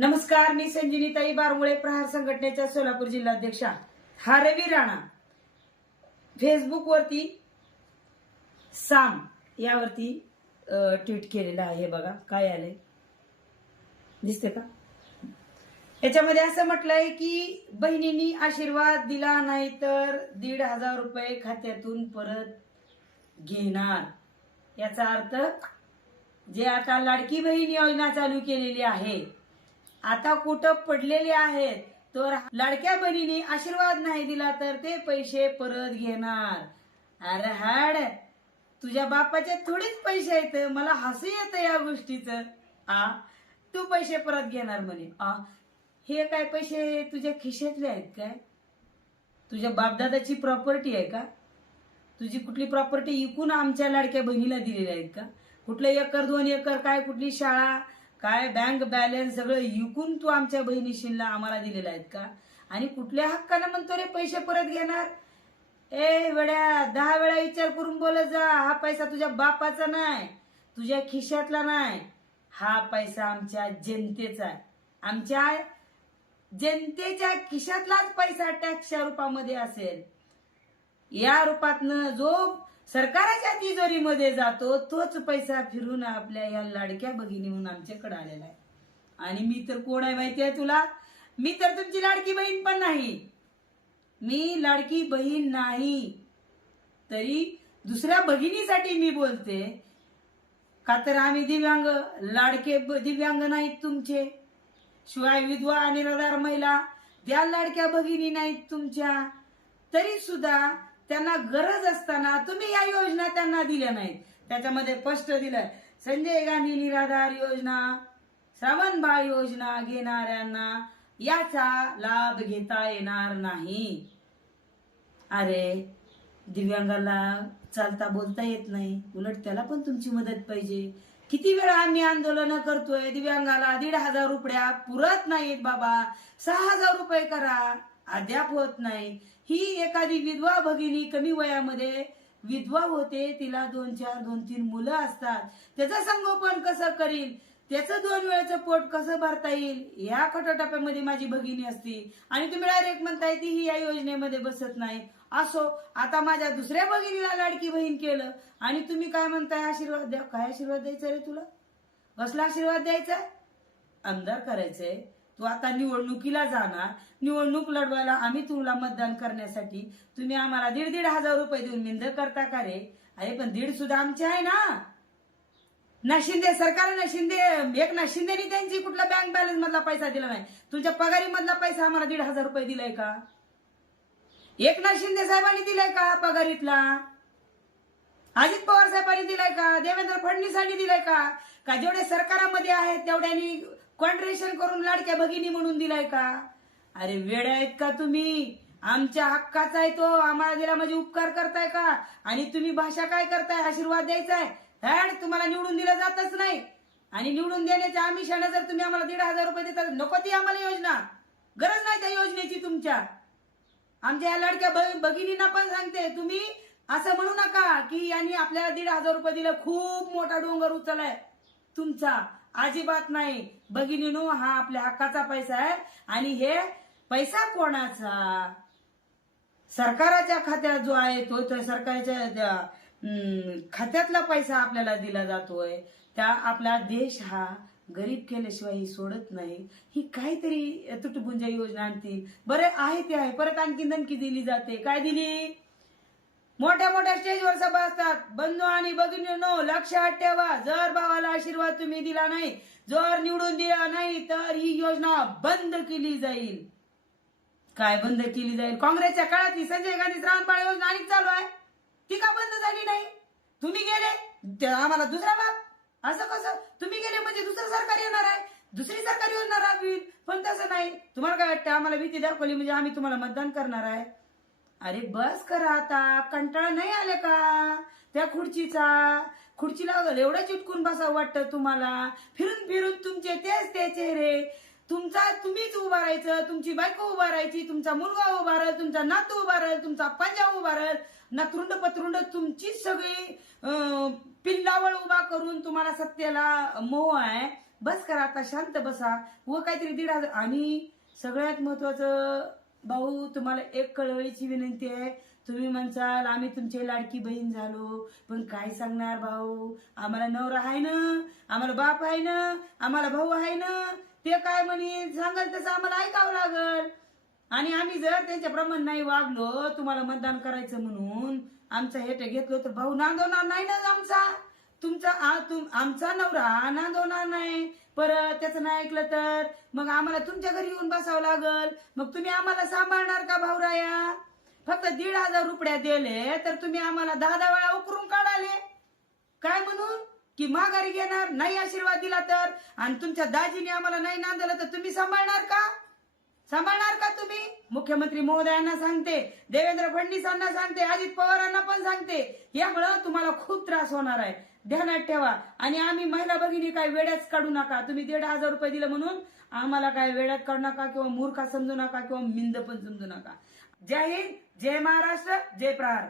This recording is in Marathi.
नमस्कार मी संजिनीताई बारमुळे प्रहार संघटनेच्या सोलापूर जिल्हाध्यक्षा. हा रवी राणा. फेसबुकवरती साम यावरती ट्विट केलेलं आहे बघा. काय आलंय? दिसते का? याच्यामध्ये असं म्हटलंय की बहिणींनी आशीर्वाद दिला नाही तर दीड हजार रुपये खात्यातून परत घेणार. याचा अर्थ जे आता लाडकी बहीण योजना चालू केलेली आहे आता कुठं पडलेले आहेत? तर लाडक्या बहिणीने आशीर्वाद नाही दिला तर ते पैसे परत घेणार. अरे हाड तुझ्या बापाचे थोडीच पैसे आहेत. मला हसू येतं या गोष्टीचं. आ? तू पैसे परत घेणार म्हणे. आ? हे काय पैसे तुझ्या खिशातले आहेत काय? तुझ्या बापदादाची प्रॉपर्टी आहे का? तुझी कुठली प्रॉपर्टी इकून आमच्या लाडक्या बहिणीला दिलेल्या आहेत का? कुठलं एकर दोन एकर काय कुठली शाळा? काय बँक बॅलन्स सगळं विकून तू आमच्या बहिणीशीला आम्हाला दिलेला आहेत का? आणि कुठल्या हक्कानं म्हणतो रे पैसे परत घेणार? ए वेड्या दहा वेळा विचार करून बोलत जा. हा पैसा तुझ्या बापाचा नाही तुझ्या खिशातला नाही. हा पैसा आमच्या जनतेचा आहे. आमच्या जनतेच्या खिशातलाच पैसा टॅक्सच्या रूपामध्ये असेल. या रूपातनं जो सरकाराच्या तिजोरीमध्ये जातो तोच पैसा फिरून आपल्या या लाडक्या भगिनी म्हणून आमच्याकडे आलेला आहे. आणि मी तर कोण आहे माहिती आहे तुला? मी तर तुमची लाडकी बहीण पण नाही. मी लाडकी बहीण नाही. तरी दुसऱ्या भगिनीसाठी मी बोलते का तर आम्ही दिव्यांग लाडके दिव्यांग नाहीत तुमचे. शिवाय विधवा आणि निराधार महिला त्या लाडक्या भगिनी नाहीत तुमच्या. तरी सुद्धा त्यांना गरज असताना तुम्ही या योजना त्यांना दिल्या नाहीत. त्याच्यामध्ये स्पष्ट दिलंय. संजय गांधी निराधार योजना श्रावणबाळ योजना घेणाऱ्यांना याचा लाभ घेता येणार नाही. अरे दिव्यांगाला चालता बोलता येत नाही. उलट त्याला पण तुमची मदत पाहिजे. किती वेळा आम्ही आंदोलन करतोय दिव्यांगाला दीड हजार रुपया पुरत नाहीत बाबा. सहा हजार रुपये करा अद्याप होत नाही. ही एखादी विधवा भगिनी कमी वयामध्ये विधवा होते तिला दोन चार दोन तीन मुलं असतात. त्याचं संगोपन कसं करील? त्याचं दोन वेळचं पोट कसं भरता येईल? या खटोटाप्यामध्ये माझी भगिनी असती. आणि तुम्ही डायरेक्ट म्हणताय ती ही या योजनेमध्ये बसत नाही. असो आता माझ्या दुसऱ्या भगिनीला लाडकी बहीण केलं. आणि तुम्ही काय म्हणताय आशीर्वाद द्या काय आशीर्वाद द्यायचा रे तुला? कसला आशीर्वाद द्यायचा? आमदार करायचंय. तू आता निवडणुकीला जाणार. निवडणूक लढवायला आम्ही तुला मतदान करण्यासाठी. तुम्ही आम्हाला दीड दीड हजार रुपये देऊन निंद करता का रे? अरे पण दीड सुद्धा आमचे आहे ना. ना शिंदे सरकार नाशिंदे एक ना शिंदेनी त्यांची कुठला बँक बॅलन्स मधला पैसा दिला नाही. तुमच्या पगारी मधला पैसा आम्हाला दीड हजार रुपये दिलाय का? एकनाथ शिंदे साहेबांनी दिलाय का पगारीतला? अजित पवार साहेबांनी दिलाय का? देवेंद्र फडणवीसांनी दिलाय का? का जेवढे सरकारामध्ये आहेत तेवढ्यानी कॉन्ट्रेशन करून लाडक्या भगिनी म्हणून दिलाय का? अरे वेळ आहेत का तुम्ही? आमच्या हक्काचा आहे तो. आम्हाला दिला म्हणजे उपकार करताय का? आणि तुम्ही भाषा काय करताय? आशीर्वाद द्यायचाय? धड तुम्हाला निवडून दिलं जातच नाही. आणि निवडून देण्याच्या आमिषाने जर तुम्ही आम्हाला दीड हजार रुपये देता नको ती आम्हाला योजना. गरज नाही त्या योजनेची तुमच्या. आमच्या या लाडक्या भगिनींना पण सांगते तुम्ही असं म्हणू नका की यांनी आपल्याला दीड हजार रुपये दिलं खूप मोठा डोंगर उचलाय तुमचा अजिबात नाही. भगिनीनो हा आपल्या हक्काचा पैसा आहे. आणि हे पैसा कोणाचा? सरकाराच्या खात्यात जो आहे तो सरकारच्या खात्यातला पैसा आपल्याला दिला जातोय. त्या आपला देश हा गरीब केल्याशिवाय ही सोडत नाही. ही काहीतरी तुटपुंजा योजना आणतील. बरं आहे ते आहे. परत आणखी धमकी दिली जाते. काय दिली? मोठ्या मोठ्या स्टेजवर सभा असतात. बंधू आणि भगिनीनो लक्षात ठेवा. जर भावाला आशीर्वाद तुम्ही दिला नाही जर निवडून दिला नाही तर ही योजना बंद केली जाईल. काय बंद केली जाईल? काँग्रेसच्या काळातली संजय गांधी श्रावणबाळ योजना आणि चालू आहे. ती का बंद झाली नाही? तुम्ही गेले आम्हाला दुसरा बाब. असं कसं? तुम्ही गेले म्हणजे दुसरं सरकार येणार आहे. दुसरी सरकार योजना राबवी पण तसं नाही. तुम्हाला काय वाटतं? आम्हाला भीती दाखवली म्हणजे आम्ही तुम्हाला मतदान करणार आहे. अरे बस करा आता. कंटाळा नाही आले का? त्या खुर्चीचा. खुर्चीला एवढं चिटकून बसा वाटतं तुम्हाला. फिरून फिरून तुमचे तेच ते चेहरे. तुमचा तुम्हीच उभा राहायचं. तुमची बायको उभा राहायची तुमचा मुलगा उभा राहील तुमचा नातू उभा राहील तुमचा पंजा उभा राहील. नतरुंड पतरुंड तुमचीच सगळी पिल्लावळ उभा करून तुम्हाला सत्तेला मोह आहे. बस करा आता शांत बसा. व काहीतरी दीड हजार आणि सगळ्यात महत्वाचं भाऊ तुम्हाला एक कळवळीची विनंती आहे. तुम्ही म्हणसाल आम्ही तुमची लाडकी बहीण झालो. पण काय सांगणार भाऊ? आम्हाला नवरा आहे ना? आम्हाला बाप आहे ना? आम्हाला भाऊ आहे ना? ते काय म्हणे? सांगाल तसं आम्हाला ऐकावं लागल. आणि आम्ही जर त्यांच्याप्रमाणे नाही वागलो तुम्हाला मतदान करायचं म्हणून आमचा हेट घेतलो तर भाऊ नांदवणार नाही ना आमचा? तुमचा आमचा नवरा नांदवणार नाही. परत त्याचं नाही ऐकलं तर? मग आम्हाला तुमच्या घरी येऊन बसावं लागल. मग तुम्ही आम्हाला सांभाळणार का भाऊराया? फक्त दीड हजार रुपया दिले तर तुम्ही आम्हाला दहा दहा वेळा उकरून काढाले. काय म्हणून? की माघारी घेणार नाही आशीर्वाद दिला तर? आणि तुमच्या दाजीने आम्हाला नाही नांदलं तर तुम्ही सांभाळणार का? सांभाळणार का तुम्ही? मुख्यमंत्री महोदयांना सांगते देवेंद्र फडणवीसांना सांगते अजित पवारांना पण सांगते. यामुळं तुम्हाला खूप त्रास होणार आहे. ध्यानात ठेवा. आणि आम्ही महिला भगिनी काय वेड्याच काढू नका. तुम्ही दीड हजार रुपये दिले म्हणून आम्हाला काय वेड्यात काढू नका किंवा मूर्खा समजू नका किंवा मिंद पण समजू नका. जय हिंद जय महाराष्ट्र जय प्रहार.